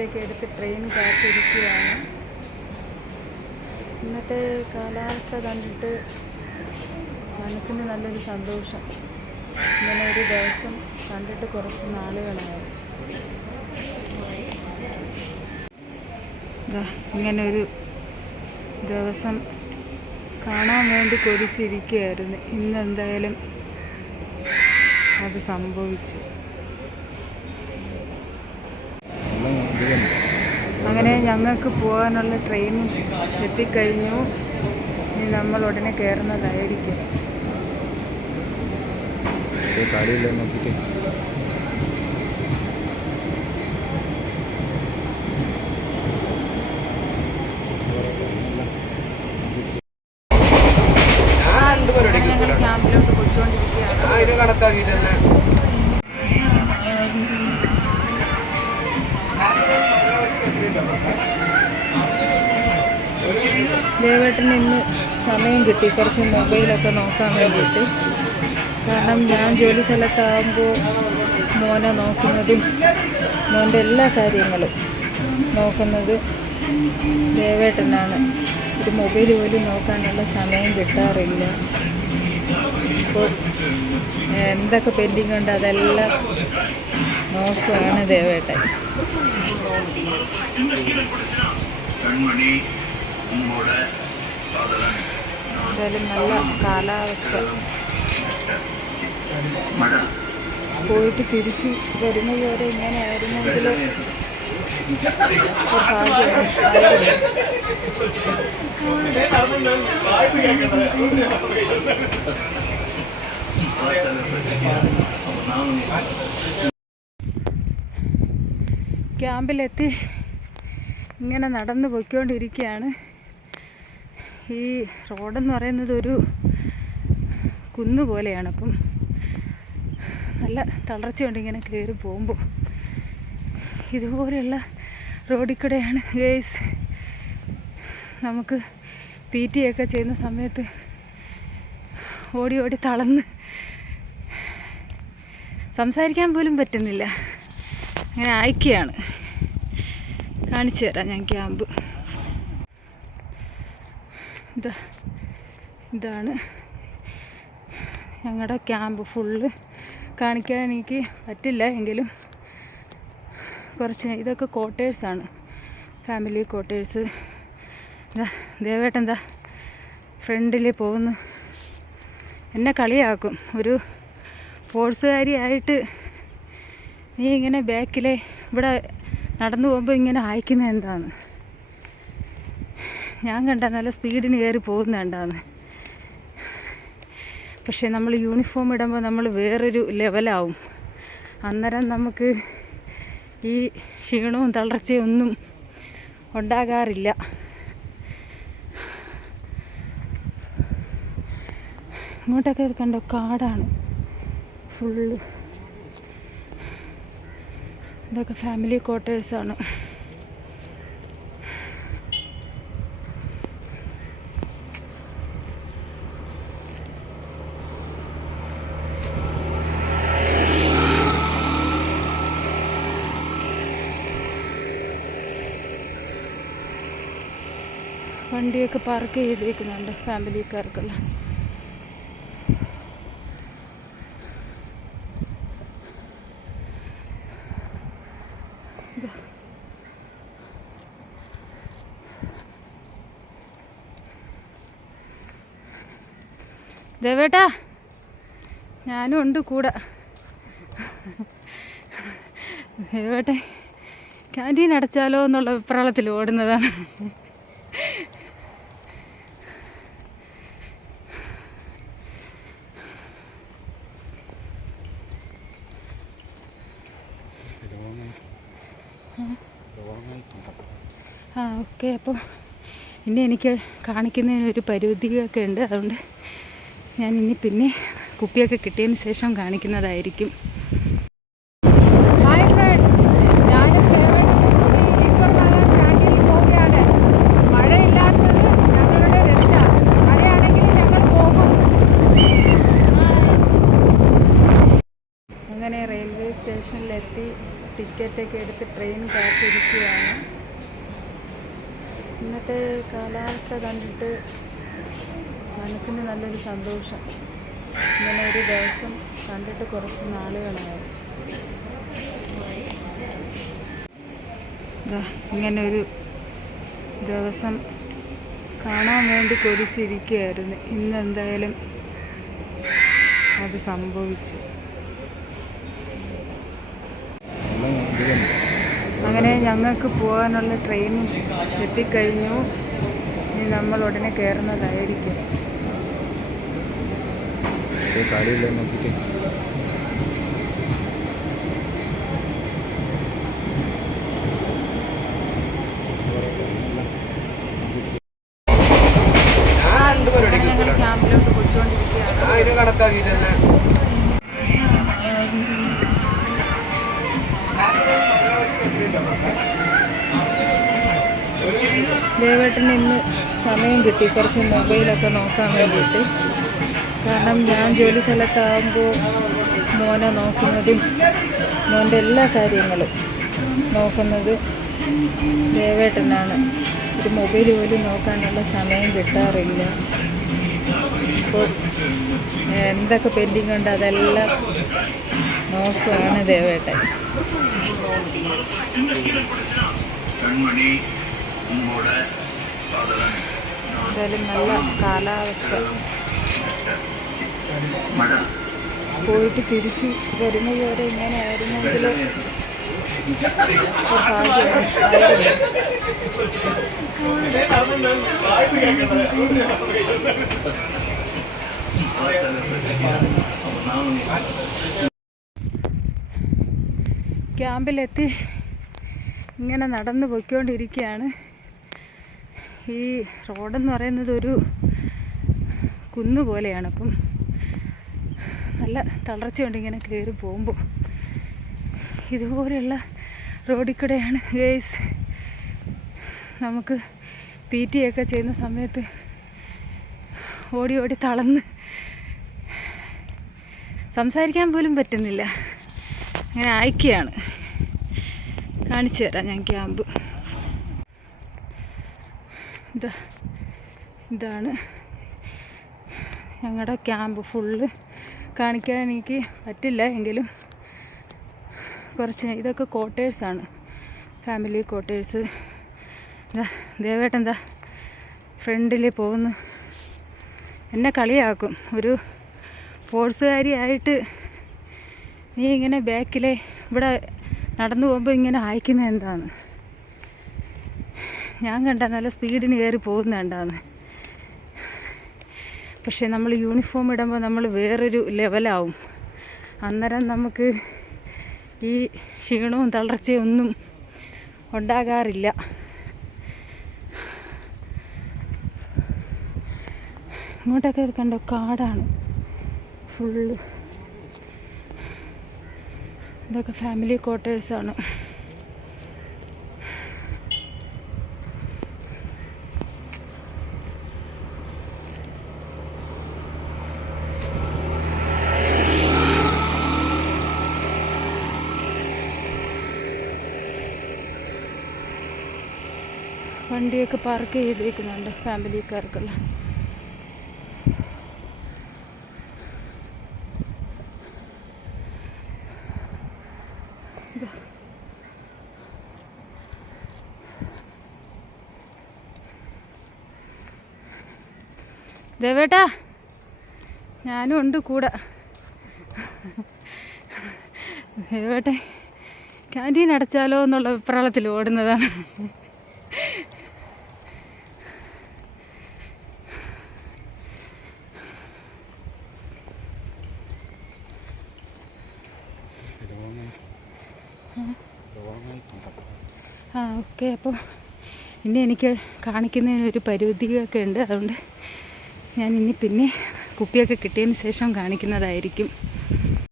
ടിക്കറ്റൊക്കെ എടുത്ത് ട്രെയിൻ കാത്തിരിക്കുകയാണ്. ഇന്നത്തെ കാലാവസ്ഥ കണ്ടിട്ട് മനസ്സിന് നല്ലൊരു സന്തോഷം. ഇങ്ങനെ ഒരു ദിവസം കണ്ടിട്ട് കുറച്ച് നാളുകളായി. ഇങ്ങനെ ഒരു ദിവസം കാണാൻ വേണ്ടി കൊതിച്ചിരിക്കുകയായിരുന്നു. ഇന്നെന്തായാലും അത് സംഭവിച്ചു. അങ്ങനെ ഞങ്ങൾക്ക് പോകാനുള്ള ട്രെയിൻ എത്തിക്കഴിഞ്ഞു. ഇനി നമ്മൾ ഉടനെ കയറുന്നതായിരിക്കും. ദേവേട്ടന് ഇന്ന് സമയം കിട്ടി. കുറച്ച് മൊബൈലൊക്കെ നോക്കാൻ വേണ്ടിയിട്ട്. കാരണം ഞാൻ ജോലി സ്ഥലത്താകുമ്പോൾ മോനെ നോക്കുന്നതും മോന്റെ എല്ലാ കാര്യങ്ങളും നോക്കുന്നത് ദേവേട്ടനാണ്. ഒരു മൊബൈൽ പോലും നോക്കാനുള്ള സമയം കിട്ടാറില്ല. അപ്പോൾ എന്തൊക്കെ പെൻഡിങ് ഉണ്ട് അതെല്ലാം നോക്കുകയാണ് ദേവേട്ടൻ. കൺമണി എന്തായാലും നല്ല കാലാവസ്ഥ. പോയിട്ട് തിരിച്ച് വരുന്നത് വരെ ഇങ്ങനെ ആയിരുന്നെങ്കിൽ ഭാഗ്യമായിരുന്നു ക്യാമ്പിലെത്തി. ഇങ്ങനെ നടന്നു പോയിക്കൊണ്ടിരിക്കുകയാണ്. ഈ റോഡെന്ന് പറയുന്നത് ഒരു കുന്ന് പോലെയാണ്. അപ്പം നല്ല തളർച്ചയുണ്ട് ഇങ്ങനെ കയറി പോകുമ്പോൾ. ഇതുപോലെയുള്ള റോഡിൽ കൂടെയാണ് ഗേസ് നമുക്ക് പി ടി ഒക്കെ ചെയ്യുന്ന സമയത്ത് ഓടി ഓടി തളർന്ന് സംസാരിക്കാൻ പോലും പറ്റുന്നില്ല. അങ്ങനെ അയക്കുകയാണ് കാണിച്ചു തരാം ഞാൻ ക്യാമ്പ്. ഇതാ ഇതാണ് ഞങ്ങളുടെ ക്യാമ്പ് ഫുള്ള്. കാണിക്കാൻ എനിക്ക് പറ്റില്ല എങ്കിലും കുറച്ച് ഇതൊക്കെ ക്വാർട്ടേഴ്സാണ് ഫാമിലി ക്വാർട്ടേഴ്സ് ഇതാ ദേവേട്ടൻ എന്താ ഫ്രണ്ടിൽ പോകുന്നു. എന്നെ കളിയാക്കും. ഒരു ഫോഴ്സുകാരിയായിട്ട് നീ ഇങ്ങനെ ബാക്കിലെ ഇവിടെ നടന്നു പോകുമ്പോൾ ഇങ്ങനെ അയക്കുന്നത് എന്താണ് ഞാൻ കണ്ട നല്ല സ്പീഡിന് കയറി പോകുന്ന എന്താന്ന് പക്ഷേ നമ്മൾ യൂണിഫോം ഇടുമ്പോൾ നമ്മൾ വേറൊരു ലെവലാവും. അന്നേരം നമുക്ക് ഈ ക്ഷീണവും തളർച്ചയും ഒന്നും ഉണ്ടാകാറില്ല. ഇങ്ങോട്ടൊക്കെ കണ്ടോ? കാടാണ്. ഫുള്ള്. ഇതൊക്കെ ഫാമിലി ക്വാർട്ടേഴ്സാണ് വണ്ടിയൊക്കെ പാർക്ക് ചെയ്തേക്കുന്നുണ്ട് ഫാമിലിക്കാർക്കുള്ള. ദേവേട്ടാ ഞാനും ഉണ്ട് കൂടെ. ദേവേട്ടെ ക്യാന്റീൻ അടച്ചാലോ എന്നുള്ള വെപ്രാളത്തിൽ ഓടുന്നതാണ്. ഓക്കെ അപ്പോൾ ഇനി എനിക്ക് കാണിക്കുന്നതിന് ഒരു പരിധിയൊക്കെ ഉണ്ട്. അതുകൊണ്ട് ഞാൻ ഇനി പിന്നെ കുപ്പിയൊക്കെ കിട്ടിയതിന് ശേഷം കാണിക്കുന്നതായിരിക്കും. റെയിൽവേ സ്റ്റേഷനിലെത്തി ടിക്കറ്റൊക്കെ എടുത്ത് ട്രെയിൻ കാത്തിരിക്കുകയാണ്. ഇന്നത്തെ കാലാവസ്ഥ കണ്ടിട്ട് മനസ്സിന് നല്ലൊരു സന്തോഷം. ഇങ്ങനെ ഒരു ദിവസം കണ്ടിട്ട് കുറച്ച് നാളുകളായി. ഇങ്ങനെ ഒരു ദിവസം കാണാൻ വേണ്ടി കൊതിച്ചിരിക്കുകയായിരുന്നു. ഇന്ന് എന്തായാലും അത് സംഭവിച്ചു എല്ലാം ഇത് തന്നെ അങ്ങനെ ഞങ്ങൾക്ക് പോകാനുള്ള ട്രെയിൻ എത്തിക്കഴിഞ്ഞു. ഇനി നമ്മൾ ഉടനെ കയറുന്നതായിരിക്കും. കാര്യമില്ല നോക്കിയിട്ട് ദേവേട്ടന് ഇന്ന് സമയം കിട്ടി. കുറച്ച് മൊബൈലൊക്കെ നോക്കാൻ വേണ്ടിയിട്ട്. കാരണം ഞാൻ ജോലി സ്ഥലത്താകുമ്പോൾ മോനെ നോക്കുന്നതും മോന്റെ എല്ലാ കാര്യങ്ങളും നോക്കുന്നത് ദേവേട്ടനാണ് ഒരു മൊബൈൽ പോലും നോക്കാനുള്ള സമയം കിട്ടാറില്ല. അപ്പോൾ എന്തൊക്കെ പെൻഡിങ് ഉണ്ട് അതെല്ലാം നോക്കുകയാണ് ദേവേട്ടൻ കൺമണി എന്തായാലും നല്ല കാലാവസ്ഥ. പോയിട്ട് തിരിച്ചു വരുന്നത് വരെ ഇങ്ങനെ ആയിരുന്നെങ്കിൽ ഒരു ഭാഗ്യമായിരുന്നു. ക്യാമ്പിലെത്തി. ഇങ്ങനെ നടന്നു പോയിക്കൊണ്ടിരിക്കുകയാണ്. ഈ റോഡെന്ന് പറയുന്നത് ഒരു കുന്നു പോലെയാണ്. അപ്പം നല്ല തളർച്ചയുണ്ട് ഇങ്ങനെ കയറി പോകുമ്പോൾ. ഇതുപോലെയുള്ള റോഡിൽ കൂടെയാണ് ഗേസ് നമുക്ക് പി ടി ഒക്കെ ചെയ്യുന്ന സമയത്ത് ഓടി ഓടി തളർന്ന് സംസാരിക്കാൻ പോലും പറ്റുന്നില്ല. അങ്ങനെ അയക്കുകയാണ് കാണിച്ചു തരാം ഞാൻ ക്യാമ്പ്. ഇതാ ഇതാണ് ഞങ്ങളുടെ ക്യാമ്പ്. ഫുള്ള് കാണിക്കാൻ എനിക്ക് പറ്റില്ല എങ്കിലും കുറച്ച് ഇതൊക്കെ ക്വാർട്ടേഴ്സാണ് ഫാമിലി ക്വാർട്ടേഴ്സ് ഇതാ ദേവേട്ടൻ എന്താ ഫ്രണ്ടിൽ പോകുന്നു. എന്നെ കളിയാക്കും. ഒരു സ്പോർട്സുകാരിയായിട്ട് നീ ഇങ്ങനെ ബാക്കിലെ ഇവിടെ നടന്നു പോകുമ്പോൾ ഇങ്ങനെ അയക്കുന്നത് എന്താണ് ഞാൻ കണ്ട നല്ല സ്പീഡിന് കയറി പോകുന്ന എന്താന്ന് പക്ഷേ നമ്മൾ യൂണിഫോം ഇടുമ്പോൾ നമ്മൾ വേറൊരു ലെവലാവും. അന്നേരം നമുക്ക് ഈ ക്ഷീണവും തളർച്ചയും ഒന്നും ഉണ്ടാകാറില്ല. ഇങ്ങോട്ടൊക്കെ കണ്ടോ കാടാണ്. ഫുള്ള്. ഇതൊക്കെ ഫാമിലി ക്വാർട്ടേഴ്സാണ്. വണ്ടിയൊക്കെ പാർക്ക് ചെയ്തേക്കുന്നുണ്ട് ഫാമിലിക്കാർക്കുള്ള. ദേവേട്ടാ ഞാനും ഉണ്ട് കൂടെ. ദേവേട്ടെ ക്യാന്റീൻ അടച്ചാലോ എന്നുള്ള വിപ്രാളത്തിൽ ഓടുന്നതാണ്. ഓക്കെ അപ്പോൾ ഇനി എനിക്ക് കാണിക്കുന്നതിന് ഒരു പരിമിതിയൊക്കെ ഉണ്ട്. അതുകൊണ്ട് ഞാൻ ഇനി പിന്നെ കുപ്പിയൊക്കെ കിട്ടിയതിന് ശേഷം കാണിക്കുന്നതായിരിക്കും.